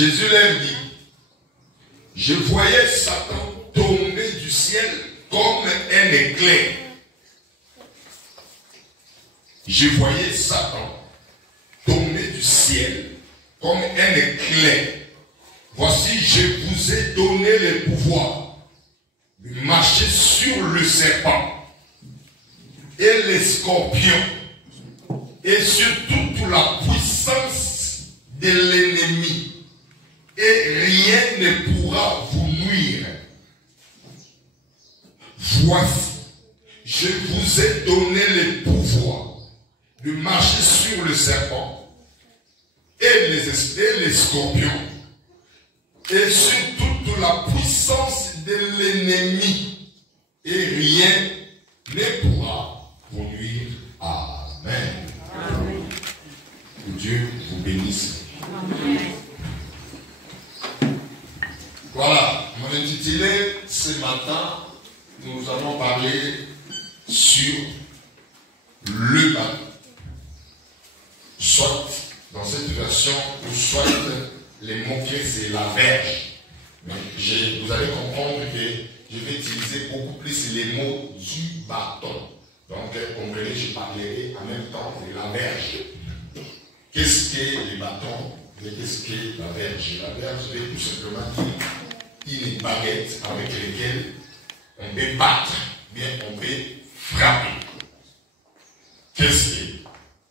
Jésus leur dit, je voyais Satan tomber du ciel comme un éclair. Je voyais Satan tomber du ciel comme un éclair. Voici, je vous ai donné le pouvoir de marcher sur le serpent et les scorpions et sur toute la puissance de l'ennemi. Et rien ne pourra vous nuire. Voici, je vous ai donné le pouvoir de marcher sur le serpent et les scorpions et sur toute la puissance de l'ennemi. Et rien ne pourra vous nuire. Amen. Amen. Que Dieu vous bénisse. Amen. Voilà, mon intitulé ce matin, nous allons parler sur le bâton. Soit dans cette version, ou soit les mots-clés, c'est la verge. Mais vous allez comprendre que je vais utiliser beaucoup plus les mots du bâton. Donc, comprenez, je parlerai en même temps de la verge. Qu'est-ce qu'est le bâton et qu'est-ce qu'est la verge? La verge veut tout simplement dire une baguette avec laquelle on peut battre, bien on peut frapper. Qu'est-ce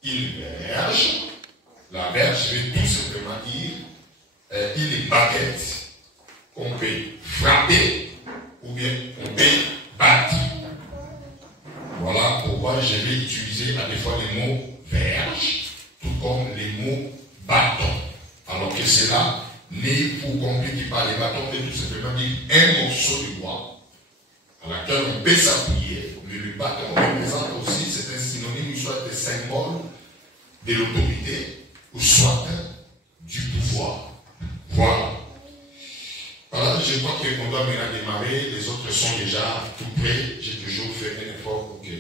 qu'une verge? La verge veut tout simplement dire une baguette qu'on peut frapper ou bien on peut battre. Voilà pourquoi je vais utiliser à des fois les mots verge, tout comme les mots bâton. Alors que cela n'est pour compliquer pas les bâtons, mais tout simplement dire un morceau de bois à laquelle on peut s'appuyer. Mais le bâton représente aussi, c'est un synonyme, soit des symboles de l'autorité, ou soit du pouvoir. Voilà. Voilà, je crois qu'on doit maintenant démarrer. Les autres sont déjà tout prêts. J'ai toujours fait un effort pour que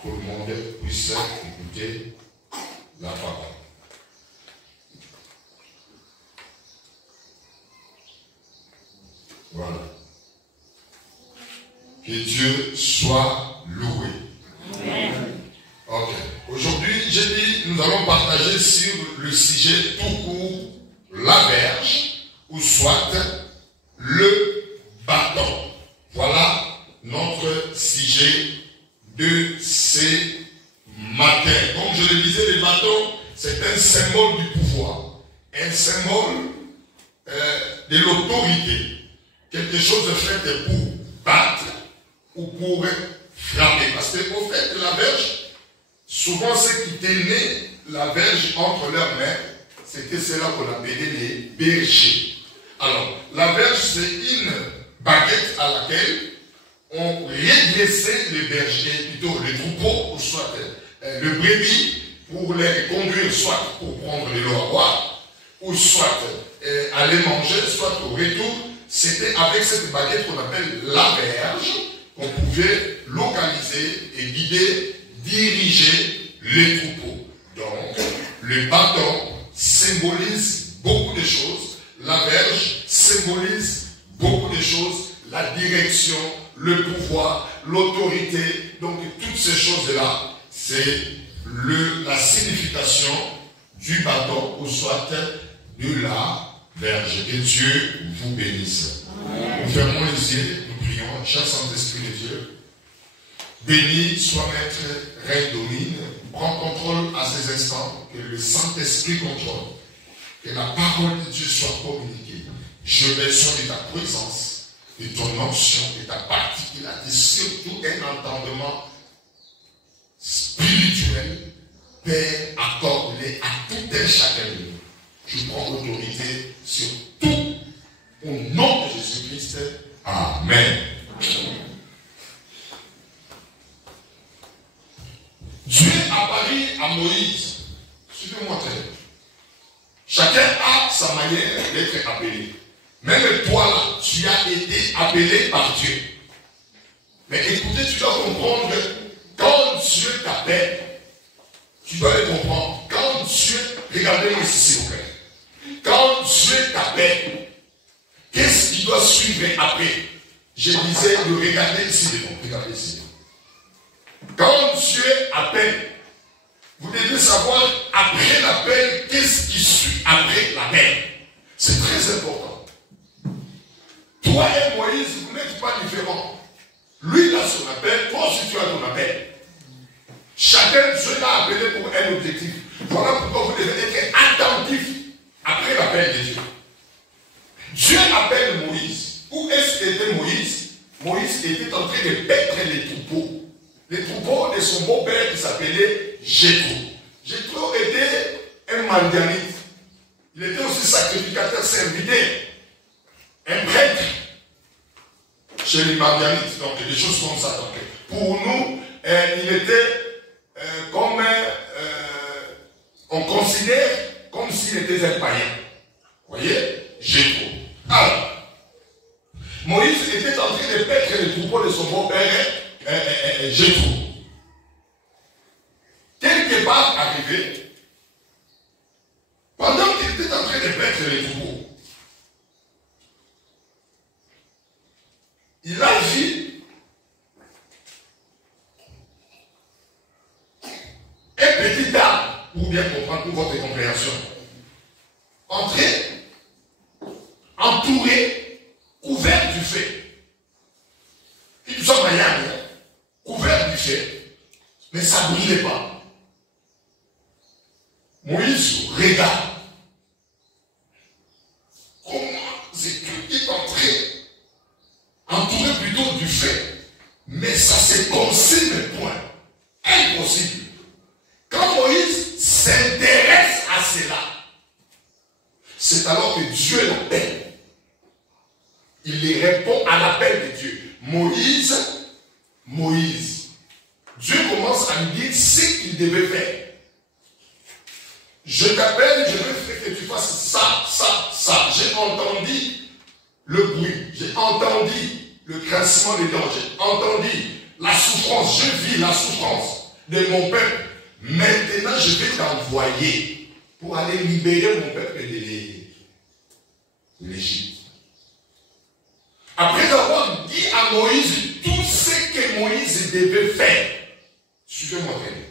tout le monde puisse écouter la parole. Voilà. Que Dieu soit loué. Amen. Ok. Aujourd'hui, j'ai dit, nous allons partager sur le sujet tout court, la verge, ou soit le bâton. Voilà notre sujet de ce matin. Comme je le disais, le bâton, c'est un symbole du pouvoir, un symbole de l'autorité. Quelque chose de fait pour battre ou pour frapper. Parce qu'au fait, la verge, souvent ceux qui tenaient la verge entre leurs mains, c'était cela qu'on appelait les bergers. Alors, la verge, c'est une baguette à laquelle on redressait les bergers, plutôt les troupeaux, ou soit le brebis, pour les conduire, soit pour prendre de l'eau à boire, ou soit aller manger, soit au retour. C'était avec cette baguette qu'on appelle la verge qu'on pouvait localiser et guider, diriger les troupeaux. Donc, le bâton symbolise beaucoup de choses. La verge symbolise beaucoup de choses. La direction, le pouvoir, l'autorité. Donc, toutes ces choses-là, c'est la signification du bâton ou soit de la verge. Que Dieu vous bénisse. Amen. Nous fermons les yeux, nous prions. Cher Saint-Esprit de Dieu, béni soit Maître, Règne, domine, prends contrôle à ces instants, que le Saint-Esprit contrôle, que la parole de Dieu soit communiquée. Je vais besoin de ta présence, de ton onction, de ta particularité, surtout un entendement spirituel, Père, accorde-les à tout un chacun de nous. Je prends autorité sur tout au nom de Jésus-Christ. Amen. Dieu apparut à Moïse. Suivez-moi très bien. Chacun a sa manière d'être appelé. Même toi là, tu as été appelé par Dieu. Mais écoutez, tu dois comprendre que quand Dieu t'appelle, tu dois le comprendre. Quand Dieu, regardez-moi ici s'il vous plaît. Quand Dieu t'appelle, appelle, qu'est-ce qui doit suivre après? Je disais de regarder ici devant. Regardez ici. Quand Dieu appelle, vous devez savoir après l'appel, qu'est-ce qui suit après l'appel. C'est très important. Toi et Moïse, vous n'êtes pas différents. Lui, il a son appel, toi aussi tu as ton appel. Chacun, Dieu l'a appelé pour un objectif. Voilà pourquoi vous devez être attentif après l'appel de Dieu. Dieu appelle Moïse. Où est-ce qu'était Moïse? Moïse était en train de paître les troupeaux. Les troupeaux de son beau-père qui s'appelait Jéthro. Jéthro était un Madianite. Il était aussi sacrificateur, serviteur, un prêtre chez les Madianites. Donc des choses comme ça. Donc, pour nous, il était comme on considère comme s'il était un païen. Vous voyez? Jéthro. Alors, Moïse était en train de paître les troupeaux de son beau-père Jéthro. Quelque part arrivé, pendant qu'il était en train de paître les troupeaux, il a vu un petit arbre, pour bien comprendre, pour votre compréhension, entrer, entouré, couvert du feu. Il nous sommes rien, couvert du feu. Mais ça ne brillait pas. Moïse regarde. Comment c'est qu'il est entré, entouré plutôt du feu. Mais ça se consume point. Impossible. Quand Moïse s'intéresse à cela, c'est alors que Dieu l'appelle. Il lui répond à l'appel de Dieu. Moïse, Moïse. Dieu commence à lui dire ce qu'il devait faire. Je t'appelle, je veux faire que tu fasses ça, ça, ça. J'ai entendu le bruit, j'ai entendu le grincement des dents, j'ai entendu la souffrance, je vis la souffrance de mon peuple. Maintenant, je vais t'envoyer pour aller libérer mon peuple de l'Égypte. Après avoir dit à Moïse tout ce que Moïse devait faire, suivez-moi très bien.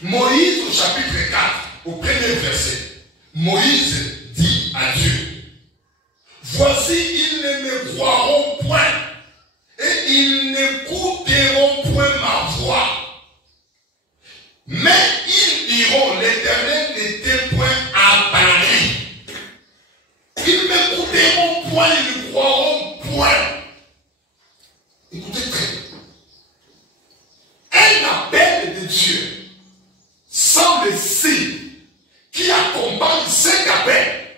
Moïse au chapitre 4, au premier verset, Moïse dit à Dieu, voici ils ne me croiront point et ils n'écouteront point ma voix. Mais ils diront, l'Éternel n'était point apparu. Ils m'écouteront point, ils ne croiront point. Écoutez très bien. Un appel de Dieu sans le signe qui accompagne cet appel,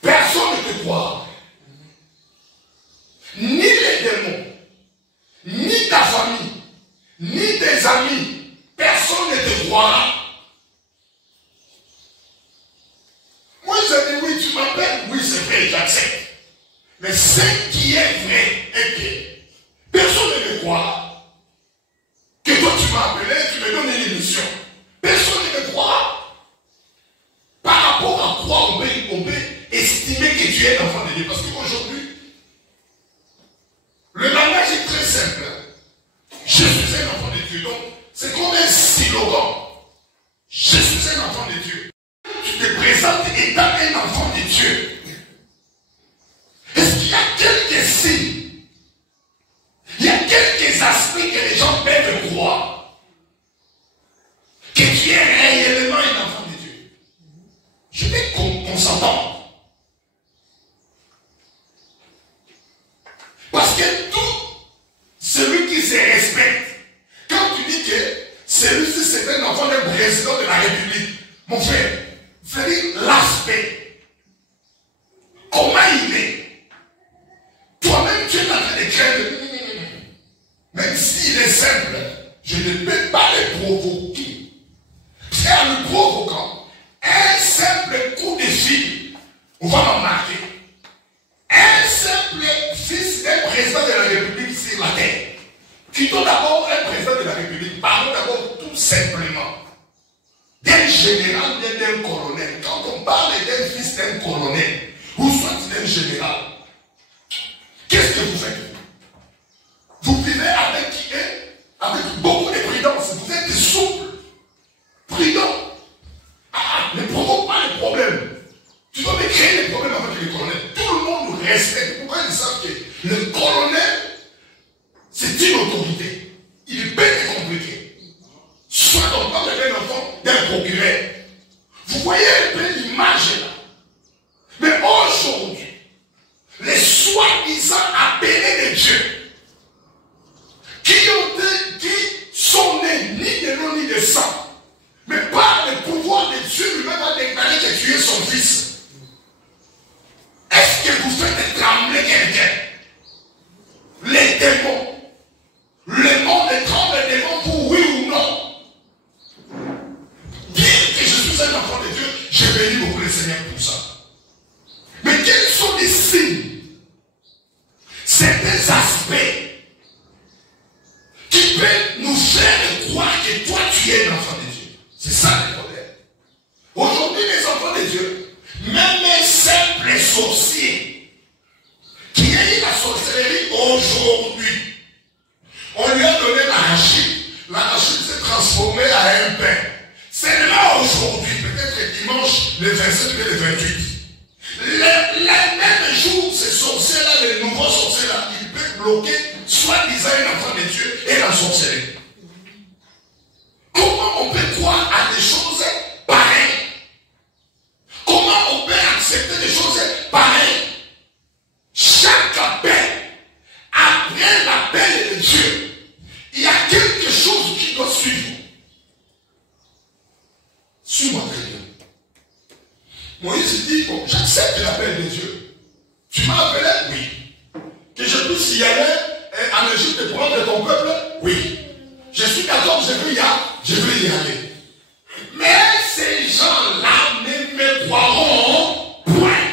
personne ne te croira. Ni les démons, ni ta famille, ni tes amis, personne ne te croira. Moi je dis oui, tu m'appelles, oui c'est vrai, j'accepte. Mais ce qui est vrai est que personne ne me croira. Que toi tu m'as appelé, tu me donnes une émission. Personne ne me croira. Par rapport à quoi on peut estimer que tu es l'enfant de Dieu. Parce qu'aujourd'hui, le langage est très simple. Je suis un enfant de Dieu. Donc, c'est comme un slogan. Je suis un enfant de Dieu. Tu te présentes étant un enfant de Dieu. Est-ce qu'il y a quelques signes? Il y a quelques aspects que les gens peuvent croire. Que tu es réellement un enfant de Dieu. Je veux qu'on s'entende. Parce que tout celui qui se respecte, quand tu dis que celui-ci c'est un enfant d'un président de la République, mon frère, c'est dire l'aspect. Comment il est? Toi-même tu es en train de craindre. Même s'il est simple, je ne peux pas le provoquer. C'est en le provoquant, un simple coup de fil, on va m'en marquer. Un simple fils d'un président de la République sur la terre. Quittons d'abord un président de la République, parlons d'abord tout simplement d'un d'un général, bien d'un colonel. Quand on parle d'un fils d'un colonel, ou soit d'un général, qu'est-ce que vous faites? Vous vivez avec beaucoup de prudence. Vous êtes souple, prudent. Ne provoque pas les problèmes. Tu dois me créer des problèmes avec les colonels. Tout le monde nous respecte. Pourquoi ils savent que le colonel, c'est une autorité. Il peut être compliqué. Soit on parle d'un enfant, d'un procureur. Vous voyez un peu l'image là. Mais aujourd'hui, les soi-disant appelés de Dieu, qui sont nés ni de l'eau ni de sang, mais par le pouvoir de Dieu lui-même a déclaré que tu es son fils. Est-ce que vous faites trembler quelqu'un? Les démons. Le monde tremble les démons pour oui ou non. Dire que je suis un enfant de Dieu, j'ai béni beaucoup le Seigneur pour ça. Mais quels sont les signes? C'est des aspects qui peuvent nous faire croire que toi tu es un enfant de Dieu. C'est ça le problème. Aujourd'hui, les enfants de Dieu, même un simple sorcier qui a eu la sorcellerie aujourd'hui, on lui a donné l'arachide. L'arachide s'est transformé à un pain. Seulement aujourd'hui, peut-être dimanche, le 27 et le 28. Le même jour, ces sorciers-là, les nouveaux sorciers-là, ils peuvent bloquer soi-disant un enfant de Dieu et la sorcellerie. Comment on peut croire à des choses pareilles? Comment on peut accepter des choses pareilles? Chaque appel, après l'appel de Dieu, il y a quelque chose qui doit suivre. Suis-moi très bien. Moïse dit, bon, j'accepte l'appel de Dieu. Tu m'as appelé? Oui. Que je puisse y aller en Égypte et prendre ton peuple? Oui. Je suis d'accord, je veux y aller. Mais ces gens-là ne me croiront point.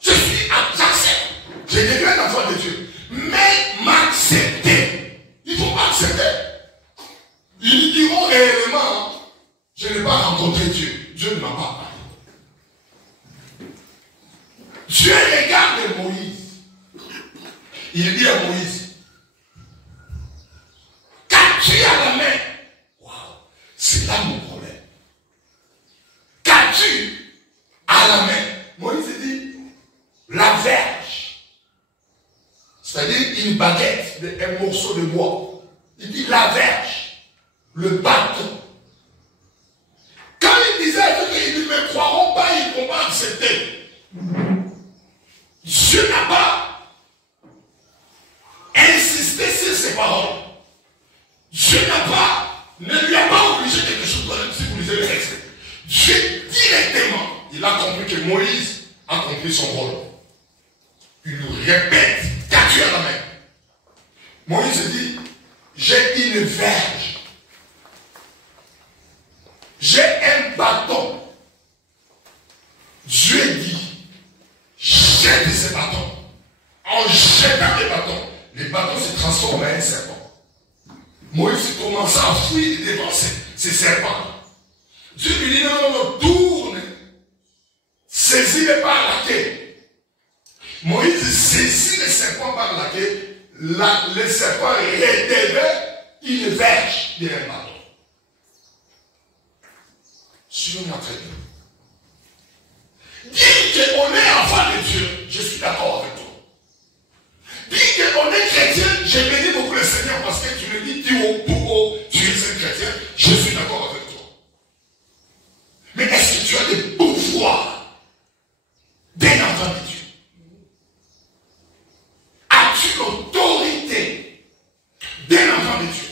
J'accepte. Je deviens un enfant de Dieu. Mais m'accepter. Il faut m'accepter. Ils diront réellement, je n'ai pas rencontré Dieu. Dieu ne m'a pas parlé. Dieu regarde Moïse. Il dit à Moïse, qu'as-tu à la main? Wow, c'est là mon problème. Qu'as-tu à la main? Moïse dit, la verge. C'est-à-dire une baguette, un morceau de bois. Il dit la verge, le bâton. Quand il disait qu'ils ne me croiront pas, ils ne vont pas accepter. Dieu n'a pas insisté sur ses paroles. Dieu ne lui a pas obligé quelque chose si vous lisez le texte. Dieu directement, il a compris que Moïse a accompli son rôle. Il nous répète, qu'as-tu à la main? Moïse dit, j'ai une verge. J'ai un bâton. Dieu dit, jette ces bâtons. En jetant les bâtons se transforment en un serpent. Moïse commença à fuir devant ces serpents. Dieu lui dit, non, tourne. Saisis-le par la queue. Moïse saisit le serpent par la queue. Le serpent redevait une verge de un bâton. Suivez-moi très bien. Dire qu'on est enfant de Dieu, je suis d'accord avec toi. Dire qu'on est chrétien, j'ai béni beaucoup le Seigneur parce que tu me dis, tu es un chrétien, je suis d'accord avec toi. Mais est-ce que tu as le pouvoir d'un enfant de Dieu? As-tu l'autorité d'un enfant de Dieu?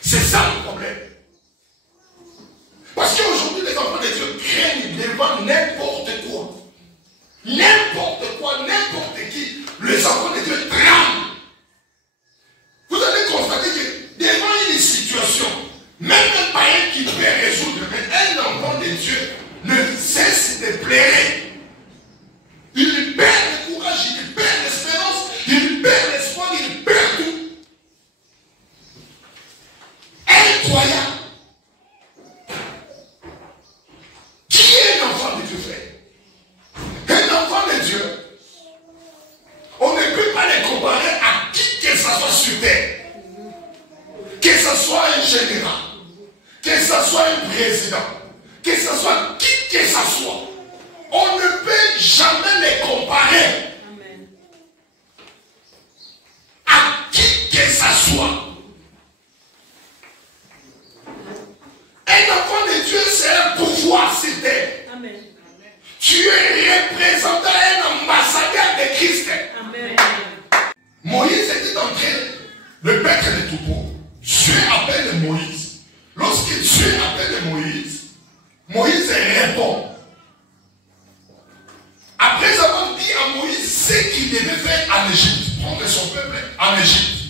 C'est ça le problème. Parce qu'aujourd'hui, les enfants de Dieu craignent devant n'importe quoi. N'importe quoi, n'importe qui. Les enfants de Dieu tremblent. Vous allez constater que devant une situation, même un païen qui peut résoudre, mais un enfant de Dieu ne cesse de pleurer. Il perd le courage, il perd l'espérance soit sur terre, que ce soit un général, que ce soit un président, que ce soit qui que ce soit, on ne peut jamais les comparer. Amen. À qui que ce soit. Un enfant de Dieu, c'est un pouvoir sur terre. Amen. Tu es représentant, un ambassadeur de Christ. Amen. Moïse était en train de paître les troupeaux. Dieu appelle Moïse. Lorsque Dieu appelle Moïse, Moïse répond. Après avoir dit à Moïse ce qu'il devait faire en Égypte, prendre son peuple en Égypte,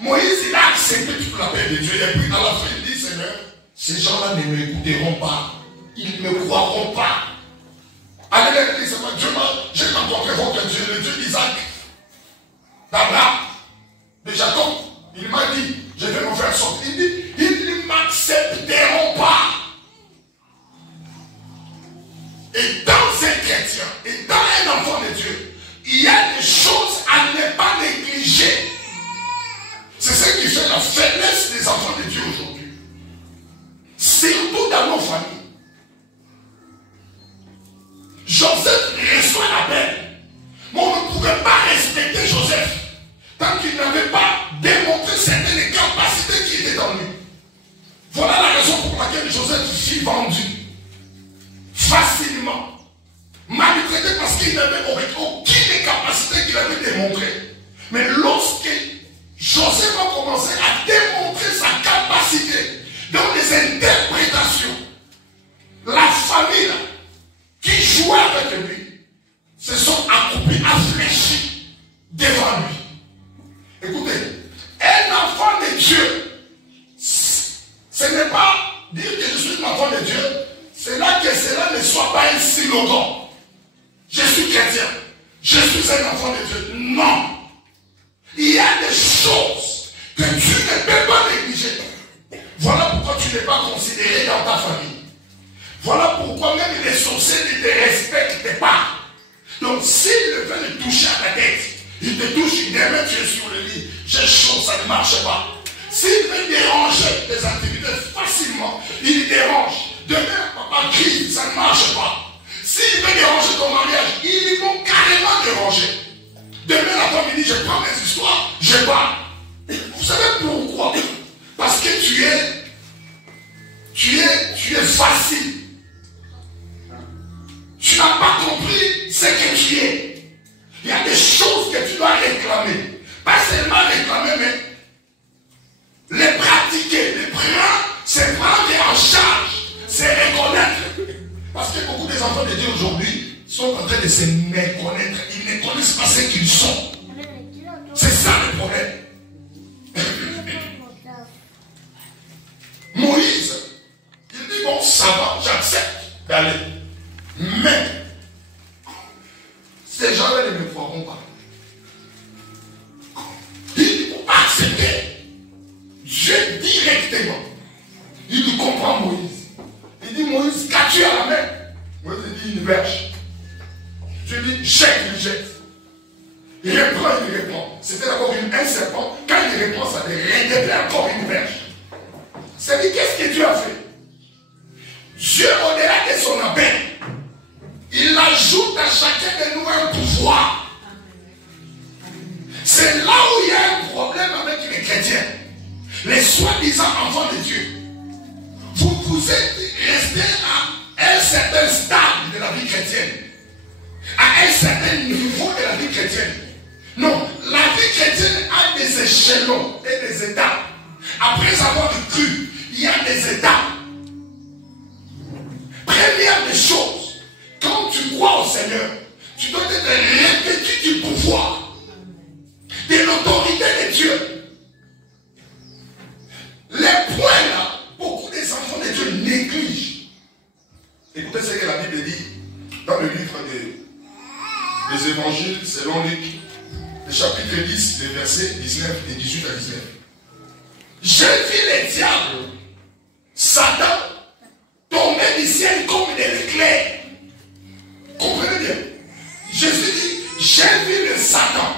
Moïse il a accepté toute la paix de Dieu. Et puis à la fin il dit, Seigneur, ces gens-là ne m'écouteront pas. Ils ne me croiront pas. Allez, il dit, Dieu, j'ai rencontré votre Dieu, le Dieu d'Isaac, d'Abraham, de Jacob. Il m'a dit, je vais vous faire sortir. Il dit, ils ne m'accepteront pas. Et dans un chrétien, et dans un enfant de Dieu, il y a des choses à ne pas négliger. C'est ce qui fait la faiblesse des enfants de Dieu aujourd'hui. Surtout dans nos familles. Joseph reçoit l'appel. Mais on ne pouvait pas respecter Joseph tant qu'il n'avait pas démontré certaines capacités qui étaient en lui. Voilà la raison pour laquelle Joseph fut vendu facilement, maltraité parce qu'il n'avait aucune capacité qu'il avait démontrée. Mais lorsque Joseph a commencé à démontrer sa capacité dans les interprétations, la famille là, qui jouait avec lui se sont accroupis, affléchis devant lui. Écoutez, un enfant de Dieu, ce n'est pas dire que je suis un enfant de Dieu, c'est là que cela ne soit pas un slogan. Je suis chrétien, je suis un enfant de Dieu. Non. Il y a des choses que tu ne peux pas négliger. Voilà pourquoi tu n'es pas considéré dans ta famille. Voilà pourquoi même les sorciers ne te respectent pas. Donc s'ils veulent toucher à ta tête, ils te touchent, demain tu es sur le lit, j'ai chaud, ça ne marche pas. S'ils veulent déranger tes activités facilement, ils dérangent. Demain, papa crie, ça ne marche pas. S'ils veulent déranger ton mariage, ils vont carrément déranger. Demain, la femme dit, je prends mes histoires, je pars. Vous savez pourquoi? Parce que tu es facile. Tu n'as pas compris ce que tu es. Il y a des choses que tu dois réclamer. Pas seulement réclamer, mais les pratiquer, les prendre, c'est prendre en charge, c'est reconnaître. Parce que beaucoup des enfants de Dieu aujourd'hui sont en train de se méconnaître. Ils ne connaissent pas ce qu'ils sont. C'est ça le problème. Moïse, il dit, bon, ça va, j'accepte d'aller. Mais, ces gens-là ne me croiront pas. Il dit, pour accepter Dieu directement. Il dit, comprend Moïse. Il dit, Moïse, qu'as-tu à la main? Moïse dit, une verge. Dieu dit, jette, il jette. Il reprend, il répond. C'était d'abord un serpent. Quand il répond, ça redevient encore une verge. C'est-à-dire, qu'est-ce que Dieu a fait? Dieu, au-delà de son appel, il ajoute à chacun de nous un pouvoir. C'est là où il y a un problème avec les chrétiens. Les soi-disant enfants de Dieu. Vous êtes restés à un certain stade de la vie chrétienne. À un certain niveau de la vie chrétienne. Non, la vie chrétienne a des échelons et des étapes. Après avoir cru, il y a des étapes. Première des choses, quand tu crois au Seigneur, tu dois être revêtu du pouvoir, de l'autorité de Dieu. Les points là, beaucoup des enfants de Dieu négligent. Écoutez ce que la Bible dit dans le livre des évangiles selon Luc, le chapitre 10, les versets 19 et 18 à 19. J'ai vu les diables, Satan, tomber du ciel comme des éclairs. Comprenez bien. Jésus dit, j'ai vu le Satan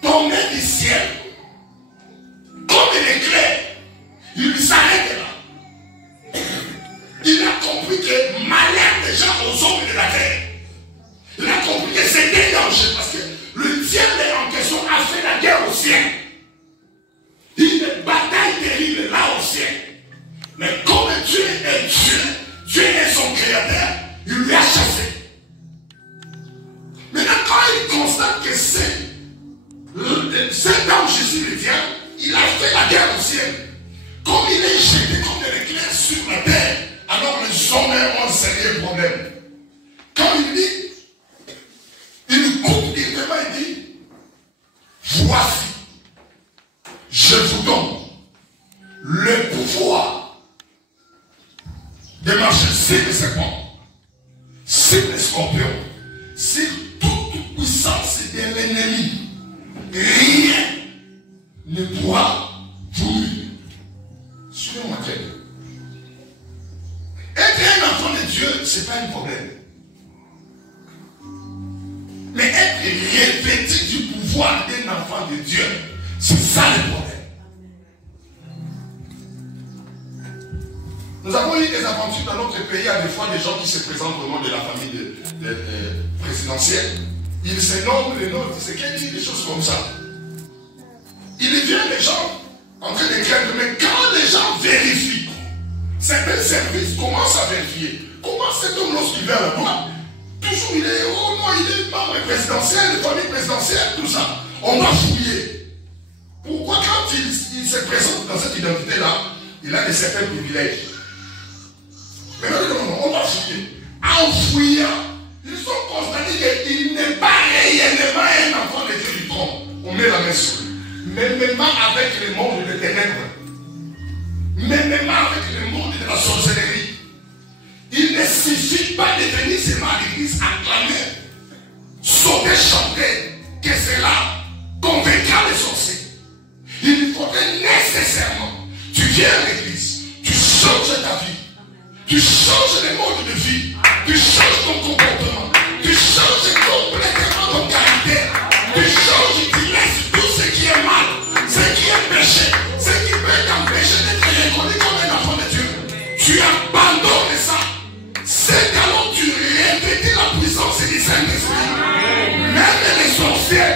tomber du ciel constate que cet homme Jésus le vient, il a fait la guerre au ciel. Comme il est jeté comme de l'éclair sur la terre, alors les hommes ont un sérieux problème. Quand il dit, il coupe directement et dit, voici, je vous donne le pouvoir de marcher sur les serpents, sur les scorpions, sur toute puissance de l'ennemi. Rien ne pourra vous nuire. Suivez-moi très bien. Être un enfant de Dieu, ce n'est pas un problème. Mais être revêtu du pouvoir d'un enfant de Dieu, c'est ça le problème. Nous avons eu des aventures dans notre pays, à des fois des gens qui se présentent au nom de la famille présidentielle. Ils se nomment les noms, c'est qu'il dit des choses comme ça. Il vient des gens en train de craindre, mais quand les gens vérifient, certains services commencent à vérifier. Comment cet homme, lorsqu'il vient là-bas, toujours il est, oh non, il est membre présidentiel, famille présidentielle, tout ça. On va fouiller. Pourquoi quand il se présente dans cette identité-là, il a de certains privilèges. Mais non, on va fouiller. En fouillant, ils ont constaté qu'il n'est pas réellement un enfant de Dieu du trône. On met la main sur lui. Mais même avec le monde des ténèbres, même avec le monde de la sorcellerie, il ne suffit pas de venir seulement à l'église acclamer, sauter, chanter, que cela convaincra les sorciers. Il faudrait nécessairement, tu viens à l'église, tu changes ta vie, tu changes le mode de vie, tu changes ton comportement, tu changes complètement ton caractère, tu changes, tu laisses tout ce qui est mal, ce qui est péché, ce qui peut t'empêcher d'être reconnu comme un enfant de Dieu. Tu abandonnes ça. C'est alors tu revêtis la puissance du Saint-Esprit. Même les sorciers,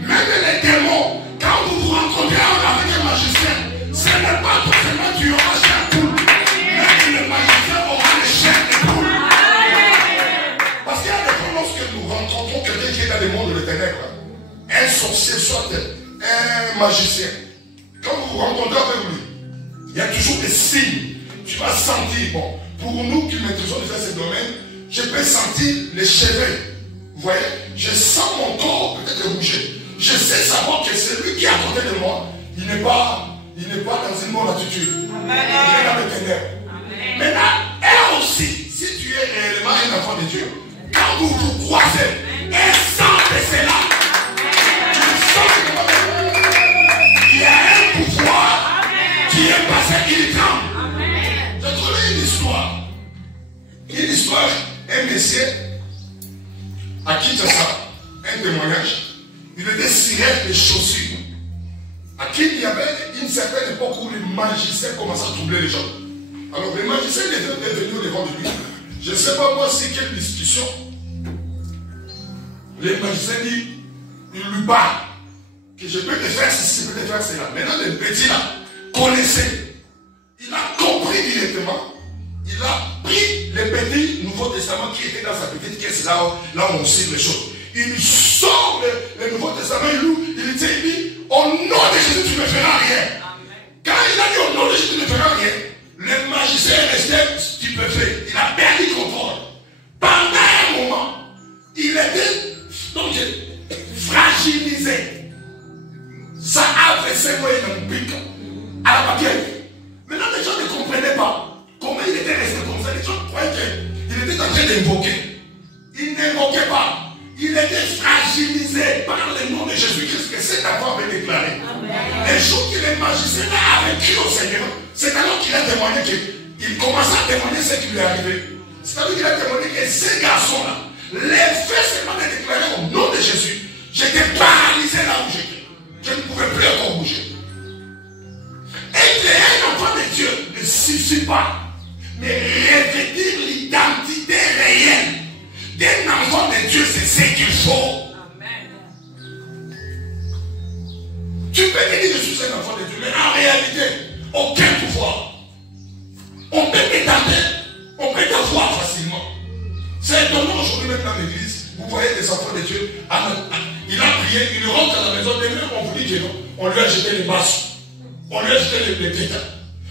même les démons, quand vous vous rencontrez avec un magicien, ce n'est pas forcément tu auras chair de poule. Même le magicien aura les chairs de poule. Parce qu'il y a des fois lorsque nous rencontrons quelqu'un qui est dans le monde des ténèbres, un sorcier, soit un magicien, quand vous vous rencontrez avec lui, il y a toujours des signes. Tu vas sentir, bon, pour nous qui maîtrisons déjà ce domaine, je peux sentir les cheveux. Vous voyez, je sens mon corps peut-être bouger. Je sais savoir que celui qui est à côté de moi, il n'est pas dans une bonne attitude. Amen. Il est dans les ténèbres. Maintenant, elle aussi, si tu es réellement un enfant de Dieu, quand vous vous croisez, elle sent que c'est là. Tu sens qu'il y a un pouvoir qui est passé, il tremble. Je connais une histoire. Un monsieur à Kinshasa, un témoignage, il était ciré de chaussures. À qui il y avait une certaine époque où les magiciens commençaient à troubler les gens. Alors les magiciens étaient venus au devant de lui. Je ne sais pas moi si quelle discussion. Les magiciens disent, il lui parle, que je peux te faire ceci, je peux te faire cela. Maintenant le petit là connaissait. Il a compris directement. Il a pris le petit Nouveau Testament qui était dans sa petite caisse, là où on sait les choses. Il sort le Nouveau Testament, il dit, au nom de Jésus, tu ne feras rien. Quand il a dit au nom de Jésus, tu ne feras rien, le magicien est resté stupéfait. Il a perdu contrôle. Pendant un moment, il était donc fragilisé. Ça a fait moi dans le pic à la papier. Maintenant, les gens ne comprenaient pas. Comment il était resté comme ça? Les gens croyaient qu'il était en train d'invoquer. Il n'invoquait pas. Il était fragilisé par le nom de Jésus-Christ que cet enfant avait déclaré. Les jours que les magiciens avaient cru au Seigneur, c'est alors qu'il a témoigné qu'il commençait à témoigner ce qui lui est arrivé. C'est-à-dire qu'il a témoigné que ces garçons-là, les faits seulement de déclarer au nom de Jésus, j'étais paralysé là où j'étais. Je ne pouvais plus encore bouger. Être un enfant de Dieu ne suffit pas. Mais revêtir l'identité réelle d'un enfant de Dieu, c'est ce qu'il faut. Amen. Tu peux te dire que je suis un enfant de Dieu, mais en réalité, aucun pouvoir. On peut t'étendre, on peut t'avoir facilement. C'est étonnant aujourd'hui même dans l'église, vous voyez des enfants de Dieu, prié, il rentre à la maison, les mêmes on vous dit que non, on lui a jeté les masses, on lui a jeté les tétins.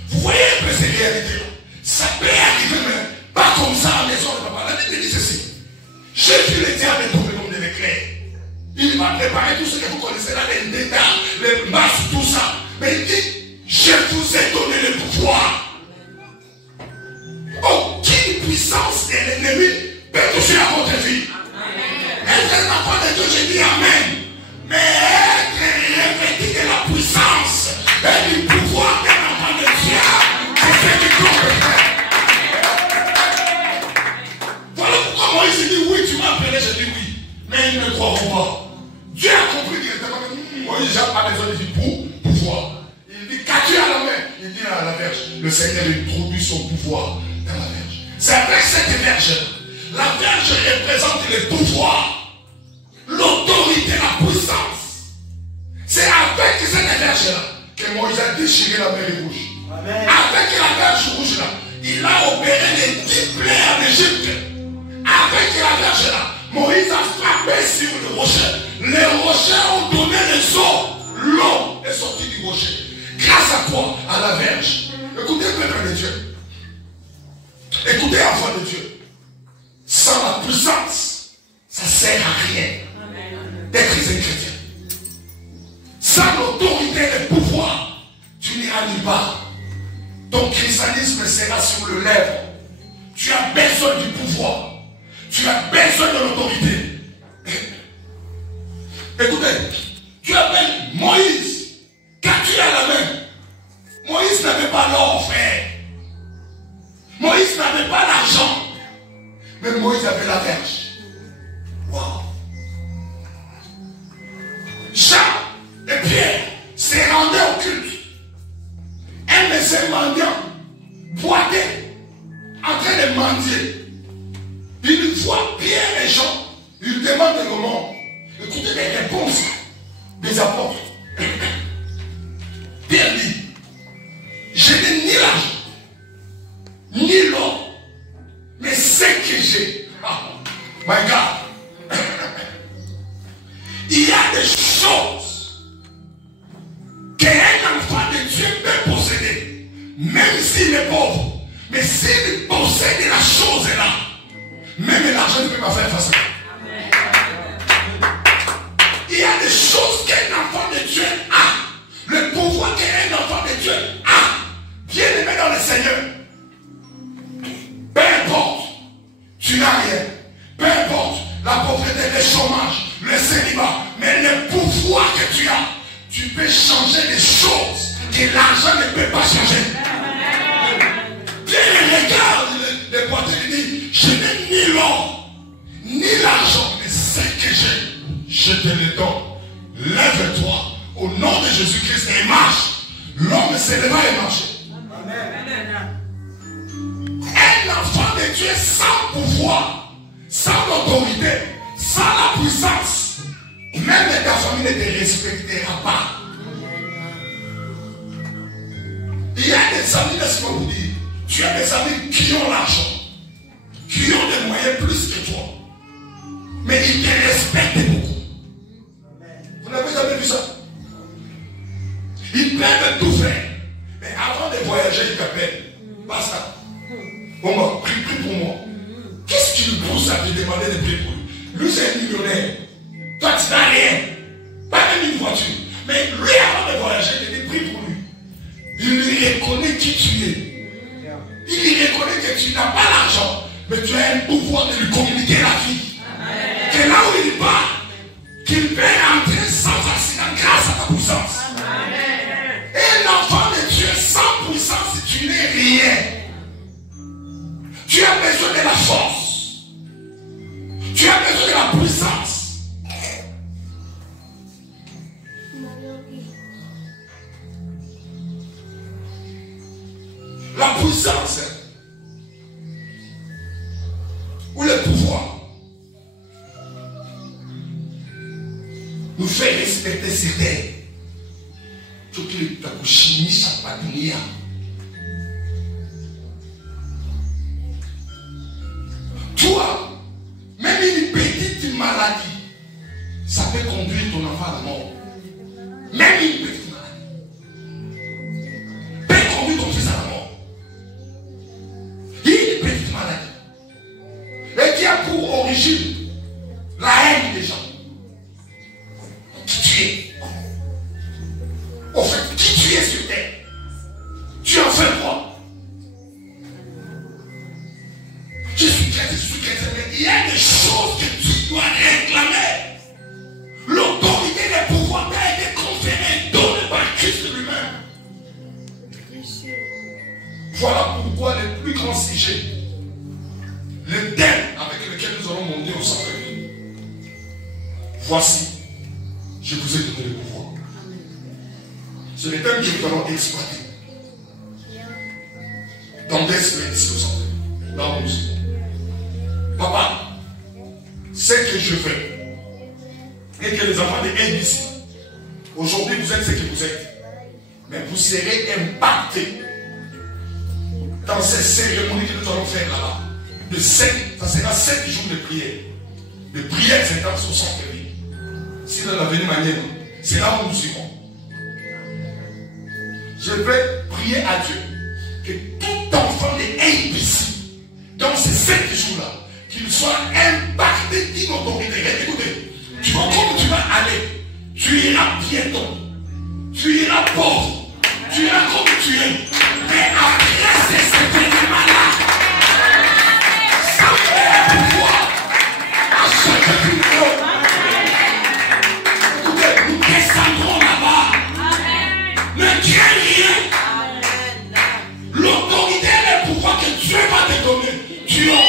Vous voyez un peu ces réalités-là. Ça peut arriver, mais pas comme ça à la maison de papa. La Bible dit ceci. Jésus le diable est tombé comme des éclairs. Il va préparer tout ce que vous connaissez là, les détails, les masses, tout ça. Mais il dit, je vous ai donné le pouvoir. Aucune puissance de l'ennemi peut toucher à votre vie. Être un enfant de Dieu, je dis Amen. Mais être revêtu de la puissance et du pouvoir d'un enfant de Dieu, c'est ce qui compte faire. Voilà pourquoi Moïse dit oui, tu m'as appelé, je dis oui. Mais ils ne croiront pas. Dieu a compris directement que Moïse n'a pas besoin de dire pour pouvoir. Il dit, qu'as-tu à la main? Il dit à la verge. Le Seigneur introduit son pouvoir dans la verge. C'est avec cette verge. La verge représente le pouvoir, l'autorité, la puissance. C'est avec cette verge-là que Moïse a déchiré la mer rouge. Amen. Avec la verge rouge-là, il a opéré les 10 plaies en Égypte. Avec la verge-là, Moïse a frappé sur le rocher. Les rochers ont donné les eaux. L'eau est sortie du rocher. Grâce à quoi? À la verge. Écoutez, peuple de Dieu. Écoutez, enfant de Dieu. Sans la puissance, ça ne sert à rien d'être un chrétien. Sans l'autorité et le pouvoir, tu n'iras nulle part. Ton christianisme sera sur le lèvre. Tu as besoin du pouvoir. Tu as besoin de l'autorité. Écoutez, tu appelles Moïse. Qu'as-tu à la main? Moïse n'avait pas l'or, frère. Moïse n'avait pas l'argent. Mais Moïse avait la verge. Wow. Jean et Pierre se rendaient au culte. Un de ces mendiants boitait en train de mendier. Il voit Pierre et Jean. Il demande le nom. Écoutez les réponses des apôtres. Pierre dit, je n'ai ni l'argent, ni l'or, mais ce que j'ai. My God. Il y a des choses qu'un enfant de Dieu peut posséder, même s'il est pauvre. Mais s'il possède la chose là, même l'argent ne peut pas faire face à ça. Il y a des choses qu'un enfant de Dieu a. Le pouvoir qu'un enfant de Dieu a. Bien aimé dans le Seigneur. Peu importe, tu n'as rien. Peu importe la pauvreté, le chômage, le célibat, mais le pouvoir que tu as, tu peux changer les choses que l'argent ne peut pas changer. Bien, regarde les poitrines, il dit, je n'ai ni l'or, ni l'argent, mais ce que j'ai, je te le donne. Lève-toi au nom de Jésus-Christ et marche. L'homme se leva et marchait. Un enfant de Dieu sans pouvoir, sans autorité, sans la puissance, même ta famille ne te respectera pas. Il y a des amis, laisse-moi vous dire, tu as des amis qui ont l'argent, qui ont des moyens plus que toi, mais ils te respectent beaucoup. Vous n'avez jamais vu ça? Ils peuvent tout faire, mais avant de voyager, ils t'appellent. Pas ça. Bon, bah, prie pour moi. Qu'est-ce qui le pousse à te demander de prier pour lui? Lui, c'est un millionnaire. Toi, tu n'as rien. Pas même une voiture. Mais lui, avant de voyager, il te dit prie pour lui. Il lui reconnaît qui tu es. Il lui reconnaît que tu n'as pas l'argent, mais tu as un pouvoir de lui communiquer la vie. Que là où il part, qu'il peut entrer sans accident grâce à ta puissance. Et l'enfant de Dieu sans puissance, tu n'es rien. Tu as besoin de la force. Tu as besoin de la puissance. La puissance ou le pouvoir nous fait respecter sur terre. Toi, même une petite maladie, ça peut conduire ton enfant à la mort. Même une petite maladie peut conduire ton fils à la mort. Une petite maladie. Et qui a pour origine la haine des gens. Qui tu es? Au fait, qui tu es sur terre? Tu en fais quoi? Je suis chrétien, mais il y a des choses que tu dois réclamer. L'autorité des pouvoirs t'a été conférée, donnée par Christ lui-même. Voilà pourquoi les plus grands sujets, les thèmes avec lesquels nous allons monter au centre-ville. Voici, je vous ai donné le pouvoir. C'est les thèmes que nous allons exploiter. Dans des semaines ici au centre-ville. Là où nous sommes. Papa, ce que je fais, et que les enfants de ABC, aujourd'hui vous êtes ce que vous êtes, mais vous serez impactés dans ces cérémonies que nous allons faire là-bas. Ça sera 7 jours de prière. De prière intense au centre-ville. Si dans l'avenir manière, c'est là où nous irons. Je vais prier à Dieu que tout enfant de ABC, dans ces 7 jours-là, qu'il soit impacté d'une autorité. Écoutez, tu vois comme tu vas aller, tu iras bientôt, tu iras pauvre, tu iras comme tu es. Mais après ces événements-là, ça fait pouvoir à chaque niveau. Écoutez, nous descendrons là-bas. Ne crains rien. L'autorité et le pouvoir que Dieu va te donner, tu auras.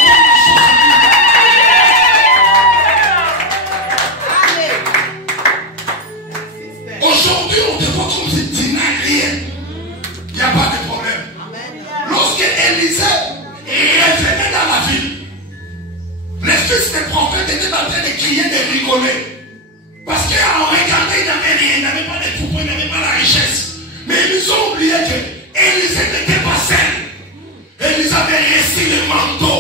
Aujourd'hui, on te voit comme si tu n'as rien. Il n'y a pas de problème. Lorsque Élisée revenait dans la ville, les fils des prophètes étaient en train de crier, de rigoler. Parce qu'en regardant, il n'avait rien, il n'avait pas de pouvoir, il n'avait pas la richesse. Mais ils ont oublié que Élisée n'était pas seul. Élisée avait reçu le manteau.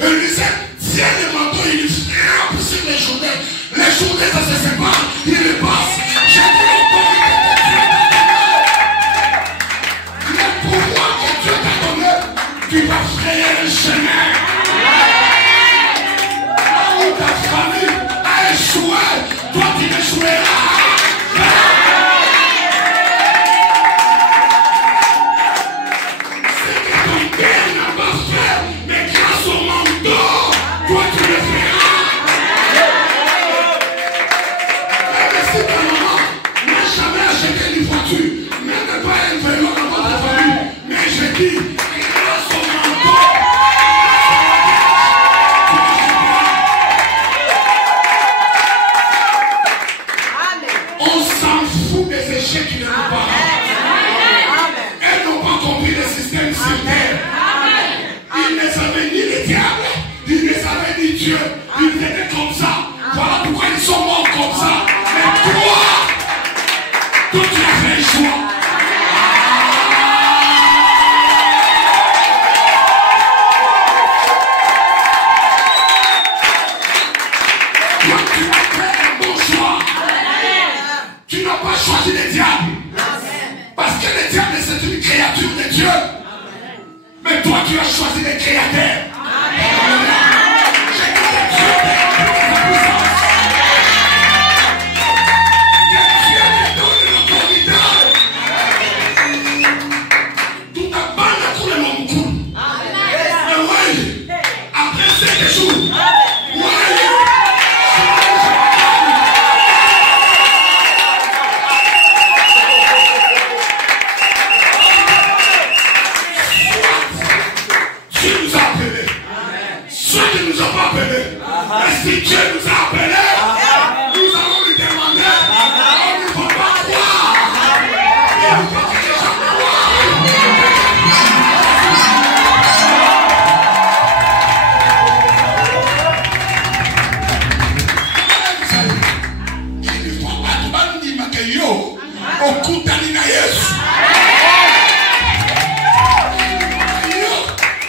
Élisée tient le manteau, il frappe sur les journées. Les journées, ça se sépare, il le passe. J'ai dit l'autorité que Dieu t'a donné. Le pouvoir que Dieu t'a donné, tu vas frayer le chemin. Là où ta famille a échoué, toi tu échoueras. C'est que ton père n'a pas fait, mais grâce au manteau, toi tu le feras. Si ta maman n'a jamais acheté une voiture, même pas un vélo dans votre famille, mais je dis, grâce au manteau, on s'en fout des échecs de nos parents. Elles n'ont pas compris le système sur terre. Ils ne savaient ni le diable, ils ne savaient ni Dieu. Ils étaient comme ça. Voilà pourquoi ils sont morts comme ça. Mais toi, tu as fait le choix. Toi, tu as fait un bon choix. Tu n'as pas choisi le diable. Parce que le diable, c'est une créature de Dieu. Mais toi, tu as choisi le créateur. J'ai dit le Dieu de la puissance. Après 5 jours, Dieu nous a appelés. Ceux qui ne nous ont pas appelés. Et si Dieu nous a appelés, nous allons lui demander. On ne peut pas croire. Il ne faut pas que les gens croient. Okutani na Yesu.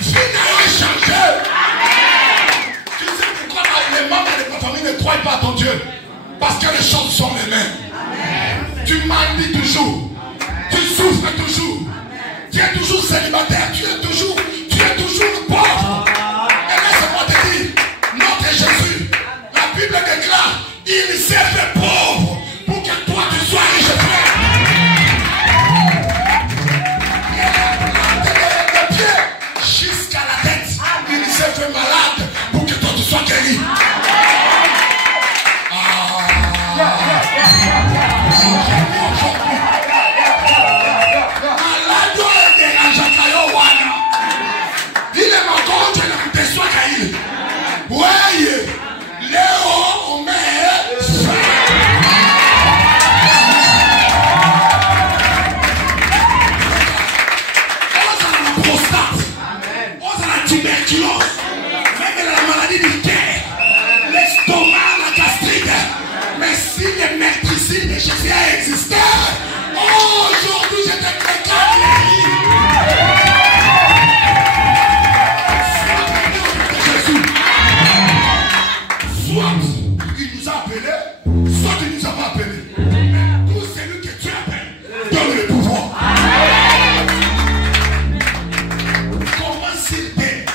Vie n'a changé. Tu sais pourquoi les membres de ta famille ne croient pas à ton Dieu? Parce que les choses sont les mêmes. Tu mendies toujours. Tu souffres toujours. Tu es toujours célibataire. Tu es toujours pauvre. Et laisse-moi te dire, notre Jésus, la Bible déclare, il s'est fait pauvre pour que toi tu sois riche, frère. Des pieds jusqu'à la tête. Il s'est fait malade pour que toi tu sois guéri. Jésus a existé. Aujourd'hui, je te déclare guéri. Soit il nous a appelés, soit il ne nous a pas appelés. Mais pour celui que tu appelles, donne le pouvoir. Comment s'il t'est,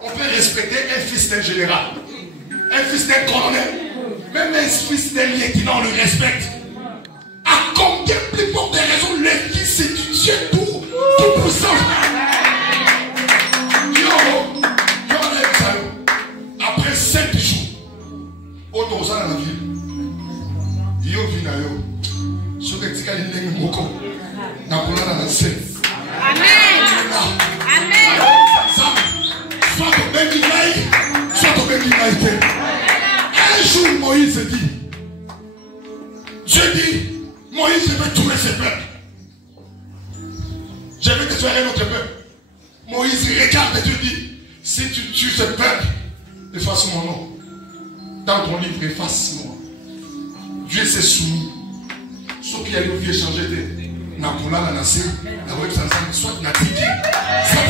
on peut respecter un fils d'un général, un fils d'un colonel, même un fils d'un lieutenant, on le respecte. À combien plus forte des raisons, le fils c'est du Dieu tout puissant. Après 7 jours, au dans la ville, il vient à yo. Ce que tu as dit, il y a un Amen. Amen. Soit au Béguinaï, soit au Béguinaï. Un jour, Moïse dit, Dieu dit, Moïse, je vais tuer ce peuple. Je vais te faire un autre peuple. Moïse regarde et Dieu dit, si tu tues ce peuple, efface mon nom. Dans ton livre, efface-moi. Dieu s'est soumis. Sauf qu'il y a une vie échangée de Napoula, la nation, la web soit Natiki, soit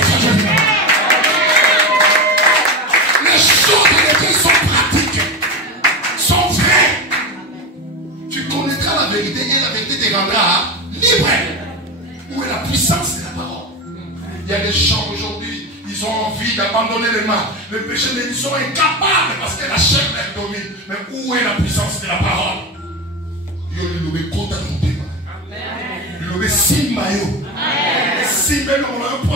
les choses de Dieu sont pratiques, sont vraies. Tu connaîtras la vérité et la vérité te rendra libre. Où est la puissance de la parole? Il y a des gens aujourd'hui, ils ont envie d'abandonner les mains. Le péché, mais ils sont incapables parce que la chair les domine. Mais où est la puissance de la parole? Il y a le contact de Simba. Si on a un